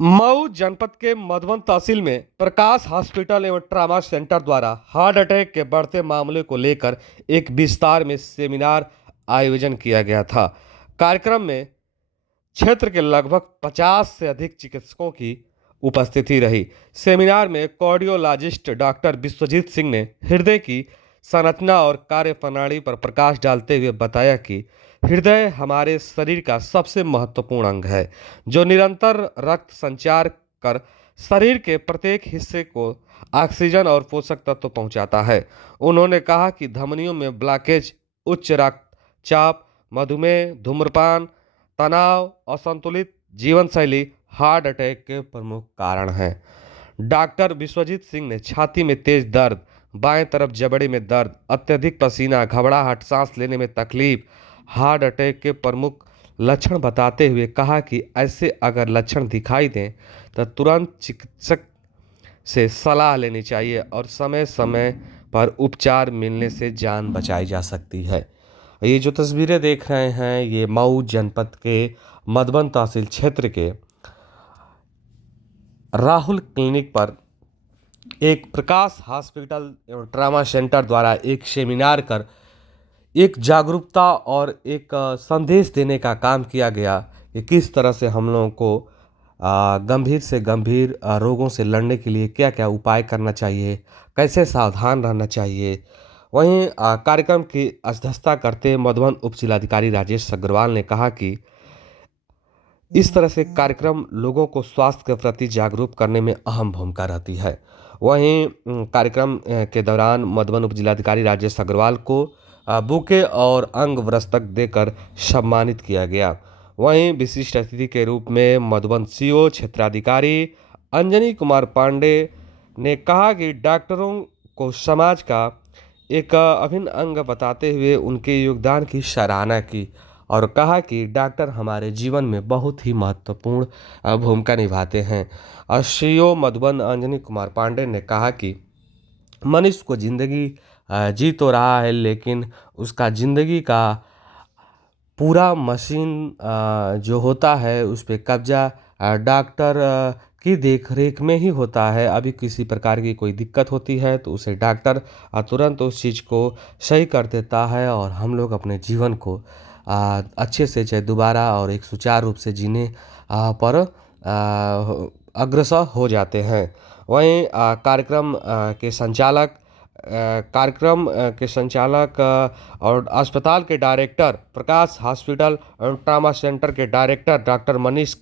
मऊ जनपद के मधुबन तहसील में प्रकाश हॉस्पिटल एवं ट्रामा सेंटर द्वारा हार्ट अटैक के बढ़ते मामले को लेकर एक विस्तार में सेमिनार आयोजन किया गया था। कार्यक्रम में क्षेत्र के लगभग 50 से अधिक चिकित्सकों की उपस्थिति रही। सेमिनार में कार्डियोलॉजिस्ट डॉक्टर विश्वजीत सिंह ने हृदय की संरचना और कार्यप्रणाली पर प्रकाश डालते हुए बताया कि हृदय हमारे शरीर का सबसे महत्वपूर्ण अंग है, जो निरंतर रक्त संचार कर शरीर के प्रत्येक हिस्से को ऑक्सीजन और पोषक तत्व पहुंचाता है। उन्होंने कहा कि धमनियों में ब्लॉकेज, उच्च रक्तचाप, मधुमेह, धूम्रपान, तनाव, असंतुलित जीवन शैली हार्ट अटैक के प्रमुख कारण हैं। डॉक्टर विश्वजीत सिंह ने छाती में तेज दर्द, बाएं तरफ जबड़े में दर्द, अत्यधिक पसीना, घबराहट, सांस लेने में तकलीफ हार्ट अटैक के प्रमुख लक्षण बताते हुए कहा कि ऐसे अगर लक्षण दिखाई दें तो तुरंत चिकित्सक से सलाह लेनी चाहिए और समय समय पर उपचार मिलने से जान बचाई जा सकती है। ये जो तस्वीरें देख रहे हैं, ये मऊ जनपद के मधुबन तहसील क्षेत्र के राहुल क्लिनिक पर एक प्रकाश हॉस्पिटल एवं ट्रामा सेंटर द्वारा एक सेमिनार कर एक जागरूकता और एक संदेश देने का काम किया गया कि किस तरह से हम लोगों को गंभीर से गंभीर रोगों से लड़ने के लिए क्या क्या उपाय करना चाहिए, कैसे सावधान रहना चाहिए। वहीं कार्यक्रम की अध्यक्षता करते मधुबन उप जिलाधिकारी राजेश अग्रवाल ने कहा कि इस तरह से कार्यक्रम लोगों को स्वास्थ्य के प्रति जागरूक करने में अहम भूमिका रहती है। वहीं कार्यक्रम के दौरान मधुबन उप जिलाधिकारी राजेश अग्रवाल को बुके और अंग वस्त्रक देकर सम्मानित किया गया। वहीं विशिष्ट अतिथि के रूप में मधुबन सीओ क्षेत्राधिकारी अंजनी कुमार पांडे ने कहा कि डॉक्टरों को समाज का एक अभिन्न अंग बताते हुए उनके योगदान की सराहना की और कहा कि डॉक्टर हमारे जीवन में बहुत ही महत्वपूर्ण भूमिका निभाते हैं। सीओ मधुबन अंजनी कुमार पांडे ने कहा कि मनुष्य को जिंदगी जी तो रहा है, लेकिन उसका ज़िंदगी का पूरा मशीन जो होता है उस पर कब्जा डॉक्टर की देखरेख में ही होता है। अभी किसी प्रकार की कोई दिक्कत होती है तो उसे डॉक्टर तुरंत उस चीज़ को सही कर देता है और हम लोग अपने जीवन को अच्छे से चाहे दोबारा और एक सुचारू रूप से जीने पर अग्रसर हो जाते हैं। वहीं कार्यक्रम के संचालक और अस्पताल के डायरेक्टर, प्रकाश हॉस्पिटल और ट्रामा सेंटर के डायरेक्टर डॉक्टर मनीष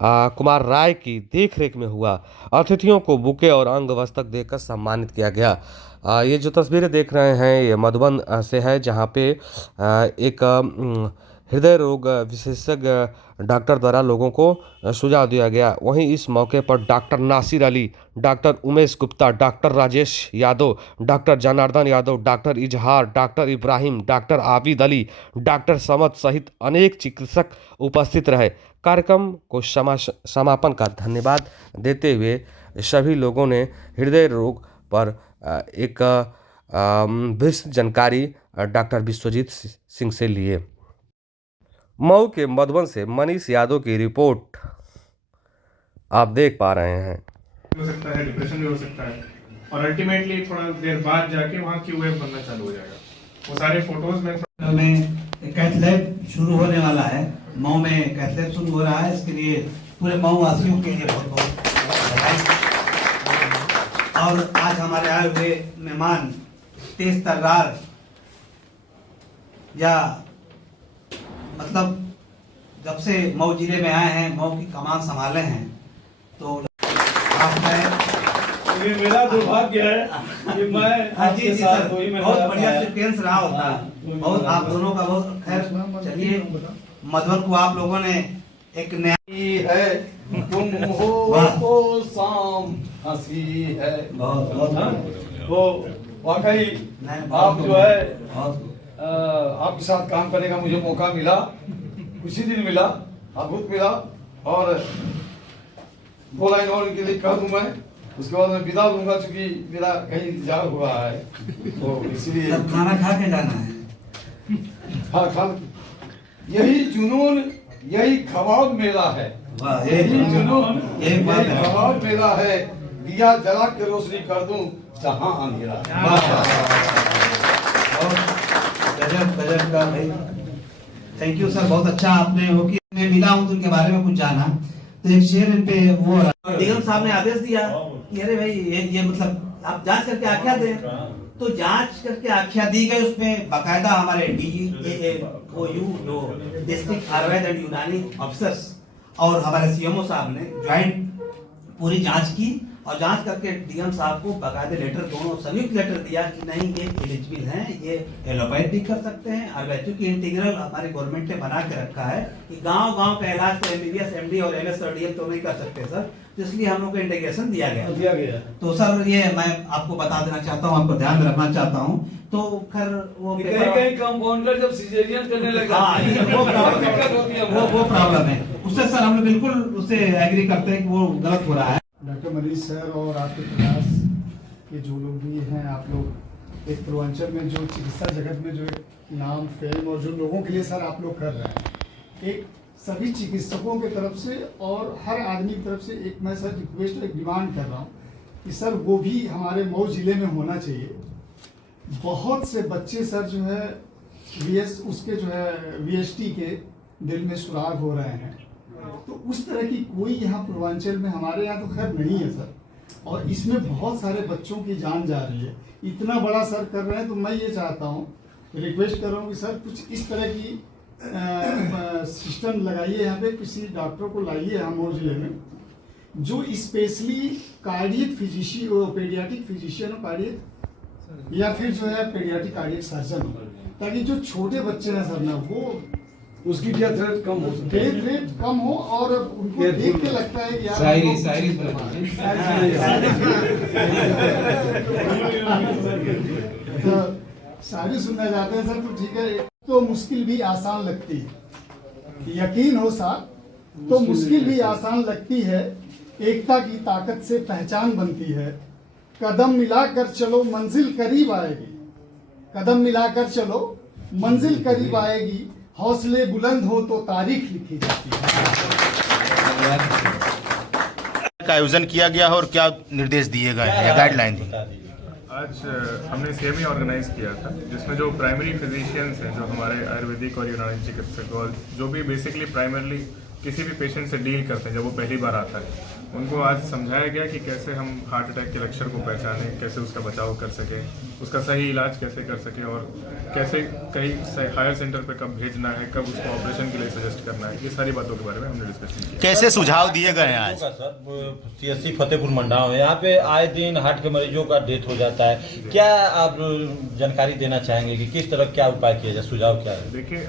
कुमार राय की देखरेख में हुआ। अतिथियों को बुके और अंग वस्त्रक देकर सम्मानित किया गया। ये जो तस्वीरें देख रहे हैं ये मधुबन से है, जहाँ पे एक हृदय रोग विशेषज्ञ डॉक्टर द्वारा लोगों को सुझाव दिया गया। वहीं इस मौके पर doctor Nasir Ali, doctor Umesh Gupta, doctor Rajesh Yadav, doctor Janardan Yadav, doctor Izhar, doctor Ibrahim, doctor Abid Ali, doctor Samad सहित अनेक चिकित्सक उपस्थित रहे। कार्यक्रम को समापन का धन्यवाद देते हुए सभी लोगों ने हृदय रोग पर एक विस्तृत जानकारी डॉक्टर विश्वजीत सिंह से लिए। मऊ के मधुबन से मनीष यादव की रिपोर्ट आप देख पा रहे हैं। हो सकता है, डिप्रेशन भी हो सकता है और अल्टीमेटली थोड़ा देर बाद जाके वहाँ क्यूएफ बनना चालू हो जाएगा। वो सारे फोटोज में कैथ लैब शुरू होने वाला है। मऊ में कैथ लैब शुरू हो रहा है, इसके लिए पूरे मऊ वासियों के लिए बहुत बहुत बधाई। और आज हमारे आए हुए मेहमान तेज तर्रार या मतलब जब से मऊ जिले में आए हैं, मऊ की कमान संभाले हैं, तो ये मेरा दुर्भाग्य है कि मैं जी सर बहुत बढ़िया एक्सपीरियंस रहा होता है। बहुत आप दोनों का बहुत खैर। चलिए, मधुबन को आप लोगों ने एक नया है, तुम हो तो शाम हंसी है। बहुत वो वाकई आप जो है आपके साथ काम करने का मुझे मौका मिला, उसी दिन मिला, अद्भुत मिला। और 2 लाइन और के लिए कह दूं मैं, उसके बाद मैं विदा लूंगा, चूंकि मेरा कहीं इंतजार हुआ है, तो इसलिए खाना खा के जाना है। हाँ, यही जुनून, यही खवाब मेला है। वाह, जुनून एक बात है। जवाब मेरा है, दिया जला के रोशनी कर दूं जहां अंधेरा है। वाह, और गजब गजब का भाई, थैंक यू सर, बहुत अच्छा आपने वो कि मैं मिला हूँ तो उनके बारे में कुछ जाना, तो एक शेर इन पे वो निगम साहब ने आदेश दिया कि अरे भाई ये मतलब आप जांच करके आख्या दें, तो जांच करके आख्या दी गई, उसमें बाकायदा हमारे DAOU जो डिस्ट्रिक्ट आयुर्वेद एंड यूनानी ऑफिसर्स और हमारे CMO साहब ने ज्वाइंट पूरी जांच की और जांच करके डीएम साहब को बाकायदे लेटर, दोनों संयुक्त लेटर दिया कि नहीं ये एलिजिबल हैं, ये एलोपैथ भी कर सकते हैं। और चूंकि इंटीग्रल हमारी गवर्नमेंट ने बना के रखा है कि गांव-गांव का इलाज तो MBBS MD और MS और DL तो नहीं कर सकते सर, तो इसलिए हम लोग को इंटीग्रेशन दिया गया। तो सर ये मैं आपको बता देना चाहता हूँ, आपको ध्यान में रखना चाहता हूँ। तो खैर वो कहीं कंपाउंडर जब सिजेरियन करने लगा, वो प्रॉब्लम है, उससे सर हम लोग बिल्कुल उससे एग्री करते हैं कि वो गलत हो रहा है। डॉक्टर मनीष सर और आपके प्रयास के जो लोग भी हैं, आप लोग एक पूर्वांचल में जो चिकित्सा जगत में जो एक नाम फेम और जो लोगों के लिए सर आप लोग कर रहे हैं, एक सभी चिकित्सकों के तरफ से और हर आदमी की तरफ से एक मैं सर रिक्वेस्ट एक डिमांड कर रहा हूँ कि सर वो भी हमारे मऊ जिले में होना चाहिए। बहुत से बच्चे सर जो है उसके जो है VST के दिल में सुराग हो रहे हैं, तो उस तरह की कोई यहाँ पूर्वांचल में हमारे यहाँ तो खैर नहीं है सर, और इसमें बहुत सारे बच्चों की जान जा रही है। इतना बड़ा सर कर रहे हैं, तो मैं ये चाहता हूँ, रिक्वेस्ट कर रहा हूँ कि सर कुछ इस तरह की सिस्टम लगाइए, यहाँ पे किसी डॉक्टर को लाइए हम मऊ जिले में जो specially cardiac physician, paediatric physician cardiac या फिर जो है पेडियाट्रिक कार्डियक सर्जन, ताकि जो छोटे बच्चे हैं सर ना वो उसकी डेथ रेट कम हो, डेथ रेट कम हो और उनको देख के लगता है कि यार तो शायरी सुनना चाहते हैं सर, तो ठीक है। तो मुश्किल भी आसान लगती है, यकीन हो साहब, तो मुश्किल भी आसान लगती है, एकता की ताकत से पहचान बनती है। कदम मिलाकर चलो मंजिल करीब आएगी, कदम मिलाकर चलो मंजिल करीब आएगी, हौसले बुलंद हो तो तारीख लिखी जाती है। का आयोजन किया गया है और क्या निर्देश दिए गए हैं या गाइडलाइन दी? आज हमने CME ऑर्गेनाइज किया था, जिसमें जो प्राइमरी फिजिशियंस हैं, जो हमारे आयुर्वेदिक और यूनानी चिकित्सक और जो भी बेसिकली प्राइमरली किसी भी पेशेंट से डील करते हैं जब वो पहली बार आता है, उनको आज समझाया गया कि कैसे हम हार्ट अटैक के लक्षण को पहचानें, कैसे उसका बचाव कर सकें, उसका सही इलाज कैसे कर सकें और कैसे कहीं हायर सेंटर पे कब भेजना है, कब उसको ऑपरेशन के लिए सजेस्ट करना है, ये सारी बातों के बारे में हमने डिस्कशन किया। कैसे सुझाव दिए गए हैं आज? सर CSC फतेहपुर मंडाव है, यहाँ पे आए दिन हार्ट के मरीजों का डेथ हो जाता है, क्या आप जानकारी देना चाहेंगे कि किस तरह क्या उपाय किया जाए, सुझाव क्या है? देखिए,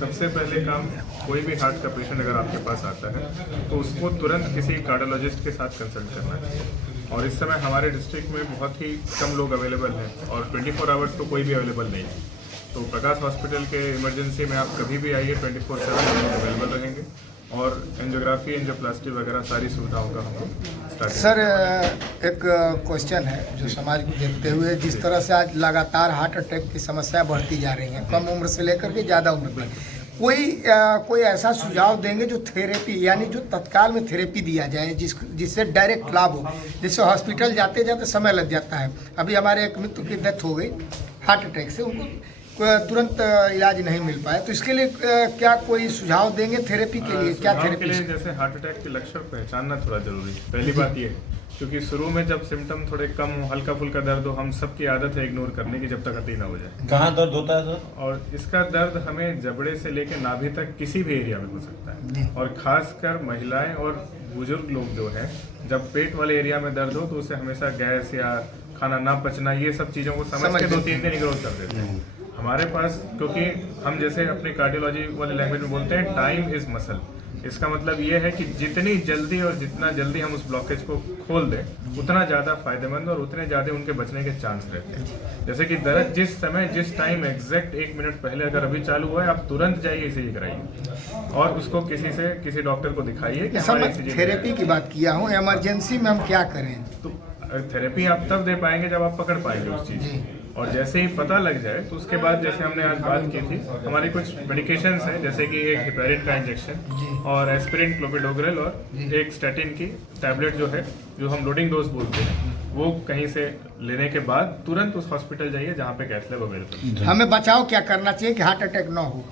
सबसे पहले काम, कोई भी हार्ट का पेशेंट अगर आपके पास आता है तो उसको तुरंत किसी कार्डियोलॉजिस्ट के साथ कंसल्ट करना चाहिए। और इस समय हमारे डिस्ट्रिक्ट में बहुत ही कम लोग अवेलेबल हैं और 24 आवर्स तो कोई भी अवेलेबल नहीं है। तो प्रकाश हॉस्पिटल के इमरजेंसी में आप कभी भी आइए, 24/7 अवेलेबल रहेंगे और एंजियोग्राफी, एंजियोप्लास्टी वगैरह सारी सुविधाओं का हम स्टार्ट। सर एक क्वेश्चन है जो समाज को देखते हुए, जिस तरह से आज लगातार हार्ट अटैक की समस्या बढ़ती जा रही है, कम उम्र से लेकर के ज़्यादा उम्र तक, कोई ऐसा सुझाव देंगे जो थेरेपी यानी जो तत्काल में थेरेपी दिया जाए जिससे डायरेक्ट लाभ हो? जैसे हॉस्पिटल जाते जाते समय लग जाता है, अभी हमारे एक मित्र की डेथ हो गई हार्ट अटैक से, उनको तुरंत इलाज नहीं मिल पाया, तो इसके लिए क्या कोई सुझाव देंगे थेरेपी के लिए? क्या थेरेपी के लिए जैसे हार्ट अटैक के लक्षण पहचानना थोड़ा जरूरी है। पहली बात ये है, क्योंकि शुरू में जब सिम्टम थोड़े कम हो, हल्का फुल्का दर्द हो, हम सबकी आदत है इग्नोर करने की जब तक अति ना हो जाए। कहाँ दर्द होता है सर? और इसका दर्द हमें जबड़े से लेकर नाभि तक किसी भी एरिया में हो सकता है, और खासकर महिलाएं और बुजुर्ग लोग जो हैं, जब पेट वाले एरिया में दर्द हो तो उसे हमेशा गैस या खाना ना पचना, ये सब चीज़ों को समझ के 2-3 दिन इग्नोर कर देते हैं। हमारे पास, क्योंकि हम जैसे अपने कार्डियोलॉजी वाले लैंग्वेज में बोलते हैं, टाइम इज मसल। इसका मतलब ये है कि जितनी जल्दी और जितना जल्दी हम उस ब्लॉकेज को खोल दें, उतना ज़्यादा फायदेमंद और उतने ज़्यादा उनके बचने के चांस रहते हैं। जैसे कि दर्द जिस समय, जिस टाइम एग्जैक्ट 1 मिनट पहले अगर अभी चालू हुआ है, आप तुरंत जाइए ECG कराइए और उसको किसी डॉक्टर को दिखाइए कि हमारे ECG थेरेपी की बात किया हूँ, इमरजेंसी में हम क्या करें? तो थेरेपी आप तब दे पाएंगे जब आप पकड़ पाएंगे उस चीज़, और जैसे ही पता लग जाए तो उसके बाद जैसे हमने आज बात की थी, हमारी कुछ मेडिकेशंस हैं जैसे कि एक हेपेरिन का इंजेक्शन और एस्पिरिन, क्लोपिडोग्रेल और एक स्टैटिन की टैबलेट जो है, जो हम लोडिंग डोज बोलते हैं, वो कहीं से लेने के बाद तुरंत उस हॉस्पिटल जाइए जहाँ पे कैथ लैब अवेलेबल है। हमें बचाव क्या करना चाहिए कि हार्ट अटैक ना हो?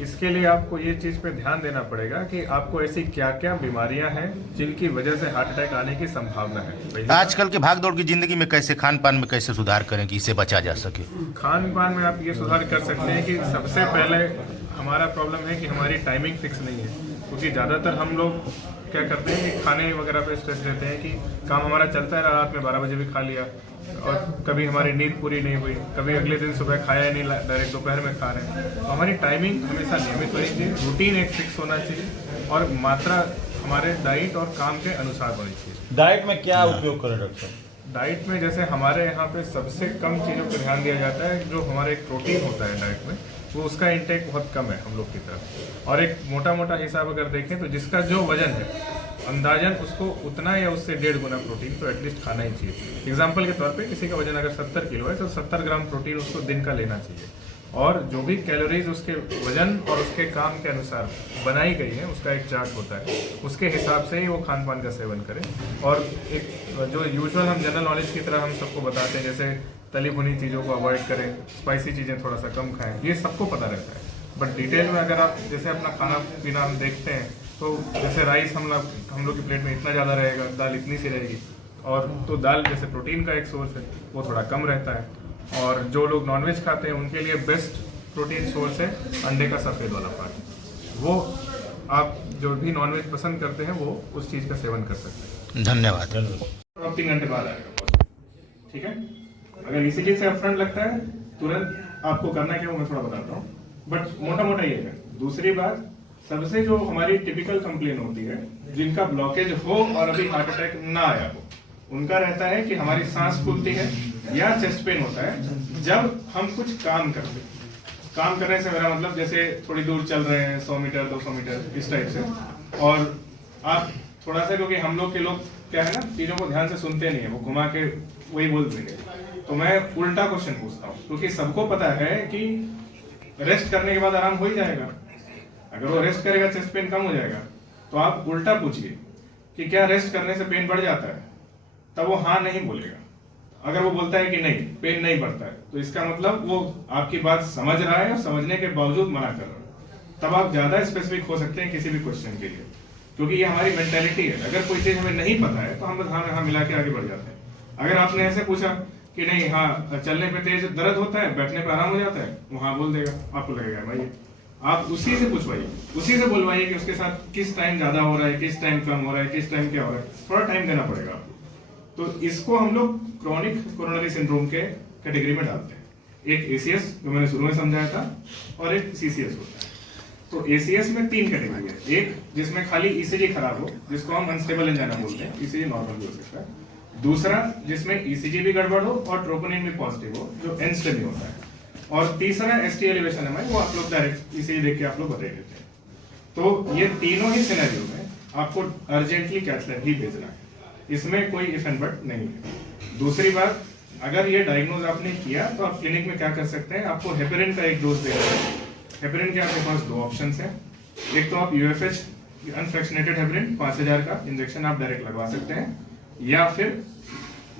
इसके लिए आपको ये चीज़ पे ध्यान देना पड़ेगा कि आपको ऐसी क्या क्या बीमारियां हैं जिनकी वजह से हार्ट अटैक आने की संभावना है। पहली आजकल के भागदौड़ की जिंदगी में कैसे खान पान में कैसे सुधार करें कि इससे बचा जा सके? खान पान में आप ये सुधार कर सकते हैं कि सबसे पहले हमारा प्रॉब्लम है कि हमारी टाइमिंग फिक्स नहीं है, क्योंकि ज़्यादातर हम लोग क्या करते हैं कि खाने वगैरह पे स्ट्रेस देते हैं कि काम हमारा चलता है, रात में 12 बजे भी खा लिया और कभी हमारी नींद पूरी नहीं हुई, कभी अगले दिन सुबह खाया ही नहीं, डायरेक्ट दोपहर में खा रहे हैं। तो हमारी टाइमिंग हमेशा नियमित होनी चाहिए, रूटीन एक फिक्स होना चाहिए और मात्रा हमारे डाइट और काम के अनुसार होनी चाहिए। डाइट में क्या उपयोग करें डॉक्टर साहब? डाइट में जैसे हमारे यहाँ पे सबसे कम चीज़ों पर ध्यान दिया जाता है, जो हमारे एक प्रोटीन होता है डाइट में, वो उसका इंटेक बहुत कम है हम लोग की तरफ। और एक मोटा मोटा हिसाब अगर देखें तो जिसका जो वजन है अंदाजन उसको उतना या उससे 1.5 गुना प्रोटीन तो एटलीस्ट खाना ही चाहिए। एग्जाम्पल के तौर पे किसी का वजन अगर 70 किलो है तो 70 ग्राम प्रोटीन उसको दिन का लेना चाहिए, और जो भी कैलोरीज उसके वजन और उसके काम के अनुसार बनाई गई है उसका एक चार्ट होता है, उसके हिसाब से ही वो खान पान का सेवन करें। और एक जो यूजुअल हम जनरल नॉलेज की तरह हम सबको बताते हैं, जैसे तली भुनी चीज़ों को अवॉइड करें, स्पाइसी चीज़ें थोड़ा सा कम खाएं, ये सबको पता रहता है। बट डिटेल में अगर आप जैसे अपना खाना पीना हम देखते हैं तो जैसे राइस हम लोग की प्लेट में इतना ज़्यादा रहेगा, दाल इतनी सी रहेगी, और तो दाल जैसे प्रोटीन का एक सोर्स है वो थोड़ा कम रहता है। और जो लोग नॉनवेज खाते हैं उनके लिए बेस्ट प्रोटीन सोर्स है अंडे का सफ़ेद वाला पार्ट, वो आप जो भी नॉनवेज पसंद करते हैं वो उस चीज़ का सेवन कर सकते हैं। धन्यवाद। 3 घंटे बाद आएगा, ठीक है। अगर इसी चीज़ से अपफ्रंट लगता है तुरंत आपको करना क्या वो मैं थोड़ा बताता हूँ, बट मोटा मोटा ये है। दूसरी बात, सबसे जो हमारी टिपिकल कंप्लेन होती है जिनका ब्लॉकेज हो और अभी हार्ट अटैक ना आया हो, उनका रहता है कि हमारी सांस फूलती है या चेस्ट पेन होता है जब हम कुछ काम करते हैं। काम करने से मेरा मतलब जैसे थोड़ी दूर चल रहे हैं, 100 मीटर 200 मीटर इस टाइप से, और आप थोड़ा सा, क्योंकि हम लोग के लोग क्या है ना, चीज़ों को ध्यान से सुनते नहीं है, वो घुमा के वही बोल देंगे। तो मैं उल्टा क्वेश्चन पूछता हूँ, क्योंकि सबको पता है कि रेस्ट करने के बाद आराम हो ही जाएगा। अगर वो रेस्ट करेगा चेस्ट पेन कम हो जाएगा, तो आप उल्टा पूछिए कि क्या रेस्ट करने से पेन बढ़ जाता है, तब वो हाँ नहीं बोलेगा। अगर वो बोलता है कि नहीं पेन नहीं बढ़ता है, तो इसका मतलब वो आपकी बात समझ रहा है और समझने के बावजूद मना कर रहा है। तब आप ज्यादा स्पेसिफिक हो सकते हैं किसी भी क्वेश्चन के लिए, क्योंकि ये हमारी मेंटेलिटी है। अगर कोई चीज हमें नहीं पता है तो हम बस हाँ मिला के आगे बढ़ जाते हैं। अगर आपने ऐसे पूछा कि नहीं हाँ चलने पे तेज दर्द होता है, बैठने पे आराम हो जाता है, वो हाँ बोल देगा, आपको लगेगा भाई आप उसी से पूछवाइए, उसी से बोलवाइए कि उसके साथ किस टाइम ज्यादा हो रहा है, किस टाइम कम हो रहा है, किस टाइम क्या हो रहा है, थोड़ा टाइम देना पड़ेगा आपको। तो इसको हम लोग क्रॉनिक कोरोनरी सिंड्रोम के कैटेगरी में डालते हैं। एक एसीएस जो मैंने शुरू में समझाया था और एक सीसीएस होता है। तो एसीएस में 3 कैटेगरी है। एक जिसमें खाली ईसीजी खराब हो, जिसको हम अनस्टेबल एंजाइना बोलते हैं, ईसीजी नॉर्मल भी हो सकता है। दूसरा जिसमें ईसीजी भी गड़बड़ हो और ट्रोपोनिन भी पॉजिटिव हो, जो एनस्टेमी होता है। और तीसरा एसटी एलिवेशन है, वो आप लोग डायरेक्ट इसे देख के आप लोग बता देते हैं। तो ये तीनों ही सिनेरियो में आपको अर्जेंटली कैथ लैब ही भेजना है, इसमें कोई इफ एंड बट नहीं है। दूसरी बात, अगर ये डायग्नोज आपने किया तो आप क्लिनिक में क्या कर सकते हैं, आपको हेपेरिन का एक डोज देना है। हेपेरिन के आपके पास 2 ऑप्शन है। एक तो आप यूएफएच अनफ्रैक्शनेटेड हेपेरिन 5000 का इंजेक्शन आप डायरेक्ट लगवा सकते हैं, या फिर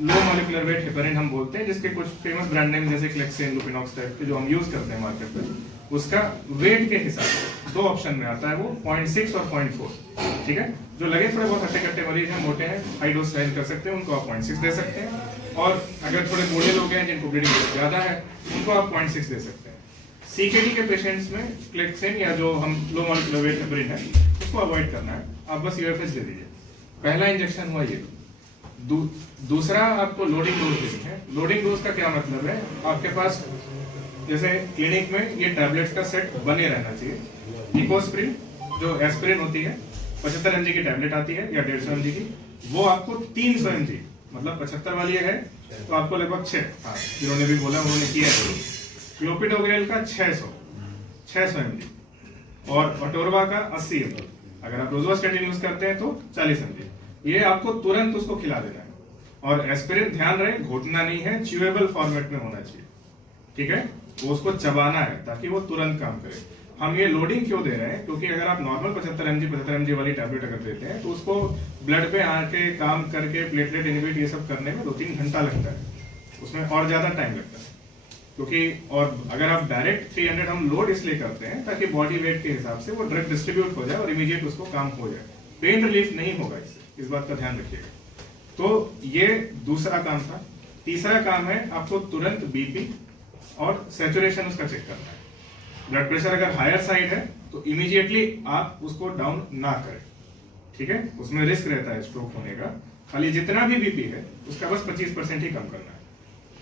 लो मॉलिक्यूलर वेट हेपेरिन हम बोलते हैं, जिसके कुछ फेमस ब्रांड नेम जैसे क्लेक्सेन, लुपिनॉक्स टाइप के जो हम यूज करते हैं मार्केट में, उसका वेट के हिसाब से 2 ऑप्शन में आता है, वो 0.6 और 0.4। ठीक है, जो लगे थोड़े बहुत हट्टे कट्टे मरीज हैं, मोटे हैं, हाई डोज साइन कर सकते हैं, उनको आप 0.6 दे सकते हैं। और अगर थोड़े बूढ़े लोग हैं जिनको ब्लीडिंग ज्यादा है, उनको आप 0.6 दे सकते हैं। सीकेडी के पेशेंट्स में क्लेक्सेन या जो हम लो मॉलिक्यूलर वेट हेपेरिन है उसको अवॉइड करना है, आप बस यूएफएच दे दीजिए। पहला इंजेक्शन हुआ ये। दूसरा आपको लोडिंग डोज देनी है। लोडिंग डोज का क्या मतलब है, आपके पास जैसे क्लिनिक में ये टैबलेट्स का सेट बने रहना चाहिए। इकोस्प्रिन जो एस्पिरिन होती है 75 mg की टैबलेट आती है या 150 mg की, वो आपको 300 mg, मतलब 75 वाली है तो आपको लगभग 6, हाँ जिन्होंने भी बोला उन्होंने किया है। क्लोपिडोग्रेल का 600 mg और अटोरवा का 80 mg। अगर आप रोजोस्टेटिन यूज करते हैं तो 40 mg। ये आपको तुरंत उसको खिला देना है। और एस्पिरिन ध्यान रहे घोटना नहीं है, च्यूएबल फॉर्मेट में होना चाहिए। ठीक है, वो उसको चबाना है ताकि वो तुरंत काम करे। हम ये लोडिंग क्यों दे रहे हैं, क्योंकि अगर आप नॉर्मल 75 mg वाली टैबलेट अगर देते हैं तो उसको ब्लड पे आके काम करके प्लेटलेट इनहिबिट ये सब करने में 2-3 घंटा लगता है, उसमें और ज्यादा टाइम लगता है। क्योंकि और अगर आप डायरेक्ट 300 हम लोड इसलिए करते हैं ताकि बॉडी वेट के हिसाब से वो ड्रग डिस्ट्रीब्यूट हो जाए और इमीडिएट उसको काम हो जाए, पेन रिलीफ नहीं होगा इससे, इस बात का ध्यान रखिएगा। तो ये दूसरा काम था। तीसरा काम है आपको तुरंत बीपी और सैचुरेशन उसका चेक करना है। ब्लड प्रेशर अगर हायर साइड है तो इमीडिएटली आप उसको डाउन ना करें, ठीक है, उसमें रिस्क रहता है स्ट्रोक होने का। खाली जितना भी बीपी है उसका बस 25% ही कम करना है।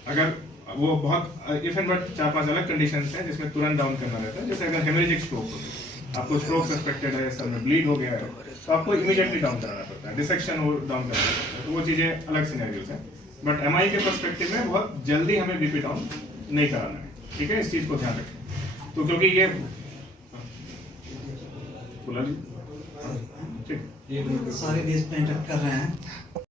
अगर वो बहुत इफ एंड बट 4-5 अलग कंडीशंस हैं जिसमें तुरंत डाउन करना रहता है, जैसे अगर हेमरेजिक स्ट्रोक हो गया, आपको स्ट्रोक सस्पेक्टेड है, सर में ब्लीड हो गया है, तो आपको इमीडिएटली डाउन कराना पड़ता है, डिसेक्शन हो डाउन करना पड़ता है, तो वो चीजें अलग सिनेरियोज हैं। बट एमआई के पर्सपेक्टिव में बहुत जल्दी हमें बीपी डाउन नहीं कराना है, ठीक है, इस चीज को ध्यान रखें। तो क्योंकि ये बोला जी, ठीक, सारे देश में एंटर कर रहे हैं